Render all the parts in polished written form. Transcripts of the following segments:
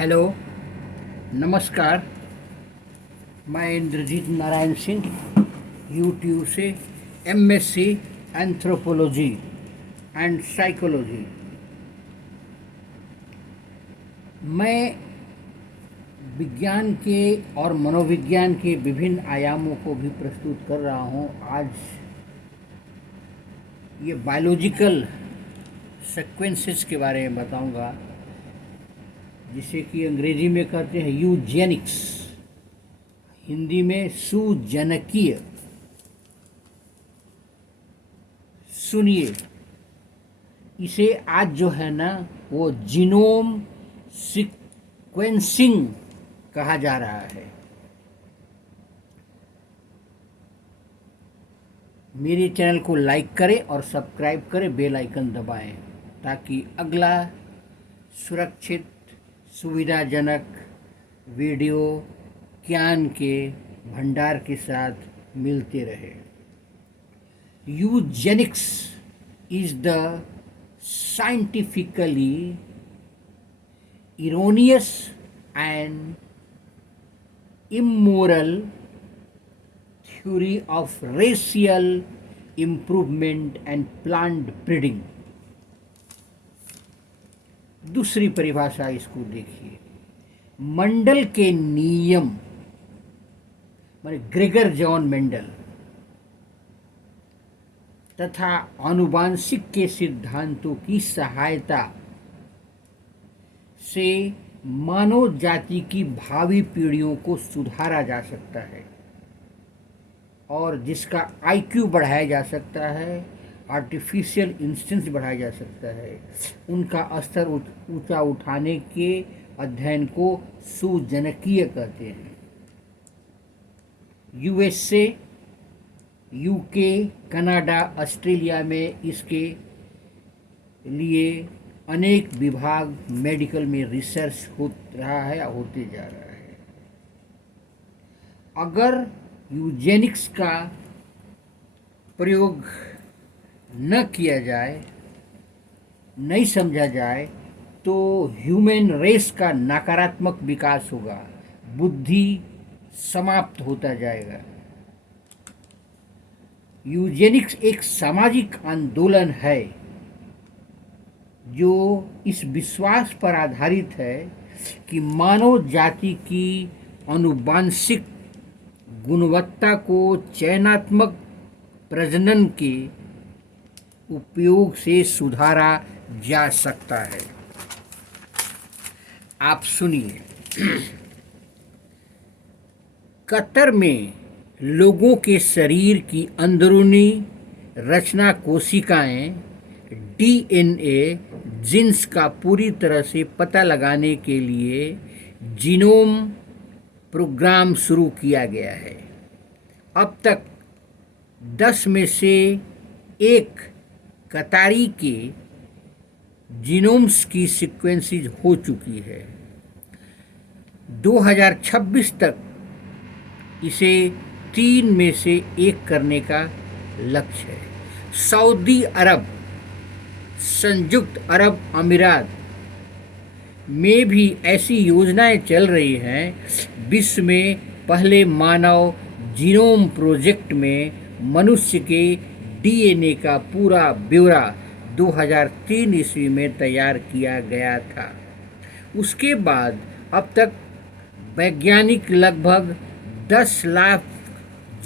Hello, नमस्कार। मैं Indrajit Narayan Singh YouTube से एमएससी एंथ्रोपोलॉजी एंड साइकोलॉजी। मैं विज्ञान के और मनोविज्ञान के विभिन्न आयामों को भी प्रस्तुत कर रहा हूँ। आज ये बायोलॉजिकल सीक्वेंसेस के बारे में बताऊंगा, जिसे कि अंग्रेजी में कहते हैं यूजेनिक्स, हिंदी में सुजनकीय। सुनिए, इसे आज जो है ना वो जीनोम सीक्वेंसिंग कहा जा रहा है। मेरे चैनल को लाइक करें और सब्सक्राइब करें, बेल आइकन दबाएं, ताकि अगला सुरक्षित सुविधाजनक वीडियो ज्ञान के भंडार के साथ मिलते रहे। Eugenix is the scientifically erroneous and immoral theory of racial improvement and plant breeding। दूसरी परिभाषा इसको देखिए, मंडल के नियम माने ग्रेगर जॉन मेंडल तथा आनुवांशिक के सिद्धांतों की सहायता से मानव जाति की भावी पीढ़ियों को सुधारा जा सकता है और जिसका आईक्यू बढ़ाया जा सकता है, आर्टिफिशियल इंस्टेंस बढ़ाया जा सकता है। उनका स्तर ऊंचा उठाने के अध्ययन को सुजनकीय कहते हैं। यूएसए, यूके, कनाडा, ऑस्ट्रेलिया में इसके लिए अनेक विभाग मेडिकल में रिसर्च हो रहा है या होते जा रहा है। अगर यूजेनिक्स का प्रयोग न किया जाए, नहीं समझा जाए, तो ह्यूमन रेस का नकारात्मक विकास होगा, बुद्धि समाप्त होता जाएगा। यूजेनिक्स एक सामाजिक आंदोलन है जो इस विश्वास पर आधारित है कि मानव जाति की आनुवांशिक गुणवत्ता को चयनात्मक प्रजनन के उपयोग से सुधारा जा सकता है। आप सुनिए, कतर में लोगों के शरीर की अंदरूनी रचना कोशिकाएं डीएनए जीन्स का पूरी तरह से पता लगाने के लिए जीनोम प्रोग्राम शुरू किया गया है। अब तक 10 में से एक कतारी के जीनोम्स की सीक्वेंसेस हो चुकी है। 2026 तक इसे 3 में से 1 करने का लक्ष्य है। सऊदी अरब, संयुक्त अरब अमीरात में भी ऐसी योजनाएं चल रही हैं। विश्व में पहले मानव जीनोम प्रोजेक्ट में मनुष्य के डीएनए का पूरा ब्यौरा 2003 ईस्वी में तैयार किया गया था। उसके बाद अब तक वैज्ञानिक लगभग 10 लाख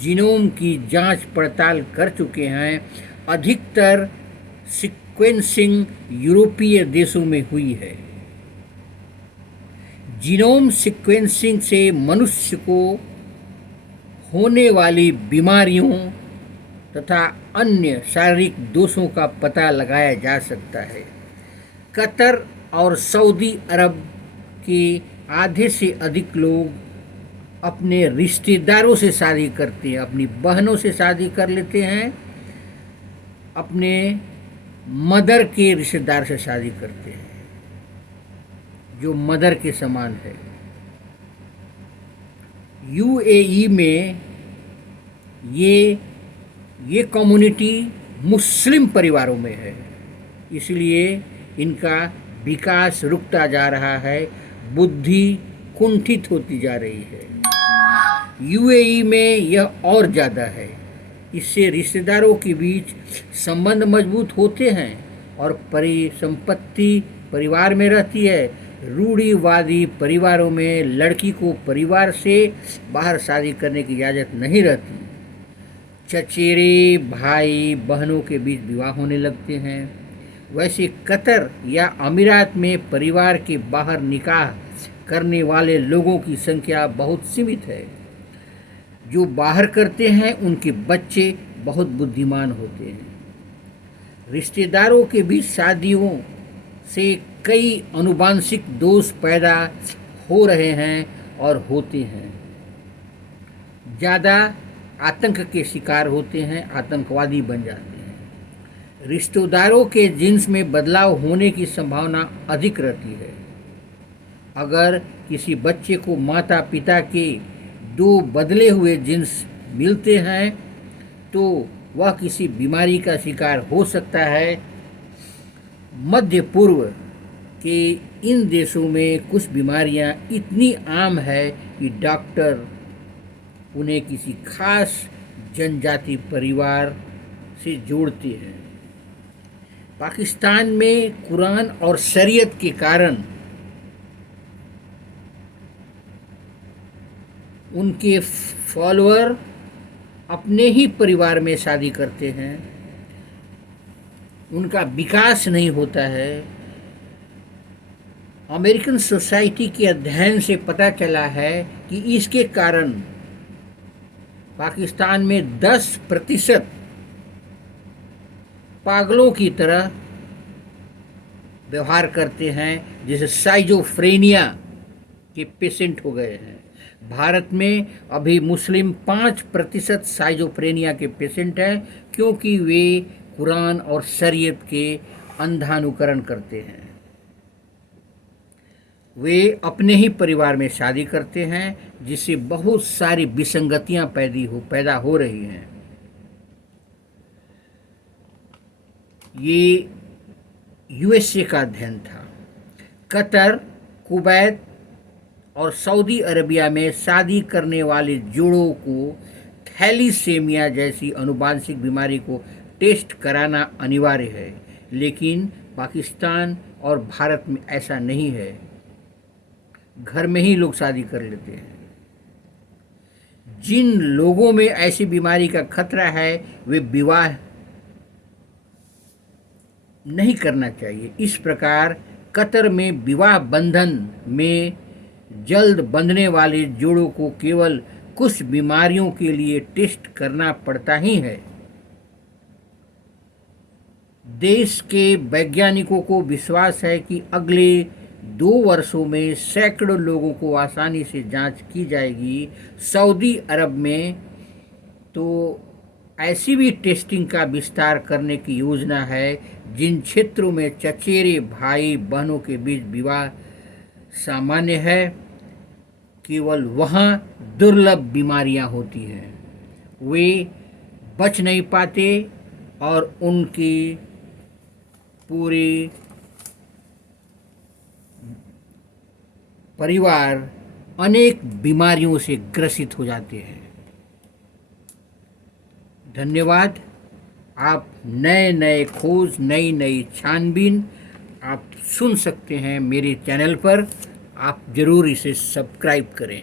जीनोम की जांच पड़ताल कर चुके हैं। अधिकतर सीक्वेंसिंग यूरोपीय देशों में हुई है। जीनोम सीक्वेंसिंग से मनुष्य को होने वाली बीमारियों तथा अन्य शारीरिक दोषों का पता लगाया जा सकता है। कतर और सऊदी अरब के आधे से अधिक लोग अपने रिश्तेदारों से शादी करते हैं, अपनी बहनों से शादी कर लेते हैं, अपने मदर के रिश्तेदार से शादी करते हैं जो मदर के समान है। यूएई में ये कम्युनिटी मुस्लिम परिवारों में है, इसलिए इनका विकास रुकता जा रहा है। बुद्धि कुंठित होती जा रही है। यूएई में यह और ज़्यादा है। इससे रिश्तेदारों के बीच संबंध मजबूत होते हैं और परिसंपत्ति परिवार में रहती है। रूढ़िवादी परिवारों में लड़की को परिवार से बाहर शादी करने की इजाज़त नहीं रहती। चचेरे भाई बहनों के बीच विवाह होने लगते हैं। वैसे कतर या अमीरात में परिवार के बाहर निकाह करने वाले लोगों की संख्या बहुत सीमित है। जो बाहर करते हैं उनके बच्चे बहुत बुद्धिमान होते हैं। रिश्तेदारों के बीच शादियों से कई आनुवंशिक दोष पैदा हो रहे हैं और होते हैं। ज़्यादा आतंक के शिकार होते हैं, आतंकवादी बन जाते हैं। रिश्तेदारों के जिन्स में बदलाव होने की संभावना अधिक रहती है। अगर किसी बच्चे को माता पिता के दो बदले हुए जिन्स मिलते हैं तो वह किसी बीमारी का शिकार हो सकता है। मध्य पूर्व के इन देशों में कुछ बीमारियां इतनी आम है कि डॉक्टर उन्हें किसी खास जनजाति परिवार से जोड़ते हैं। पाकिस्तान में कुरान और शरीयत के कारण उनके फॉलोअर अपने ही परिवार में शादी करते हैं। उनका विकास नहीं होता है। अमेरिकन सोसाइटी के अध्ययन से पता चला है कि इसके कारण पाकिस्तान में 10% पागलों की तरह व्यवहार करते हैं, जैसे साइजोफ्रेनिया के पेशेंट हो गए हैं। भारत में अभी मुस्लिम 5% साइजोफ्रेनिया के पेशेंट हैं, क्योंकि वे कुरान और शरीयत के अंधानुकरण करते हैं। वे अपने ही परिवार में शादी करते हैं, जिससे बहुत सारी विसंगतियां पैदा हो रही हैं। ये यूएसए का अध्ययन था। कतर, कुवैत और सऊदी अरबिया में शादी करने वाले जोड़ों को थैलीसेमिया जैसी आनुवंशिक बीमारी को टेस्ट कराना अनिवार्य है, लेकिन पाकिस्तान और भारत में ऐसा नहीं है। घर में ही लोग शादी कर लेते हैं। जिन लोगों में ऐसी बीमारी का खतरा है वे विवाह नहीं करना चाहिए। इस प्रकार कतर में विवाह बंधन में जल्द बंधने वाले जोड़ों को केवल कुछ बीमारियों के लिए टेस्ट करना पड़ता ही है। देश के वैज्ञानिकों को विश्वास है कि अगले 2 वर्षों में सैकड़ों लोगों को आसानी से जांच की जाएगी। सऊदी अरब में तो ऐसी भी टेस्टिंग का विस्तार करने की योजना है जिन क्षेत्रों में चचेरे भाई बहनों के बीच विवाह सामान्य है, केवल वहाँ दुर्लभ बीमारियाँ होती हैं। वे बच नहीं पाते और उनकी पूरे परिवार अनेक बीमारियों से ग्रसित हो जाते हैं। धन्यवाद। आप नए नए खोज, नई नई छानबीन आप सुन सकते हैं मेरे चैनल पर। आप ज़रूर इसे सब्सक्राइब करें।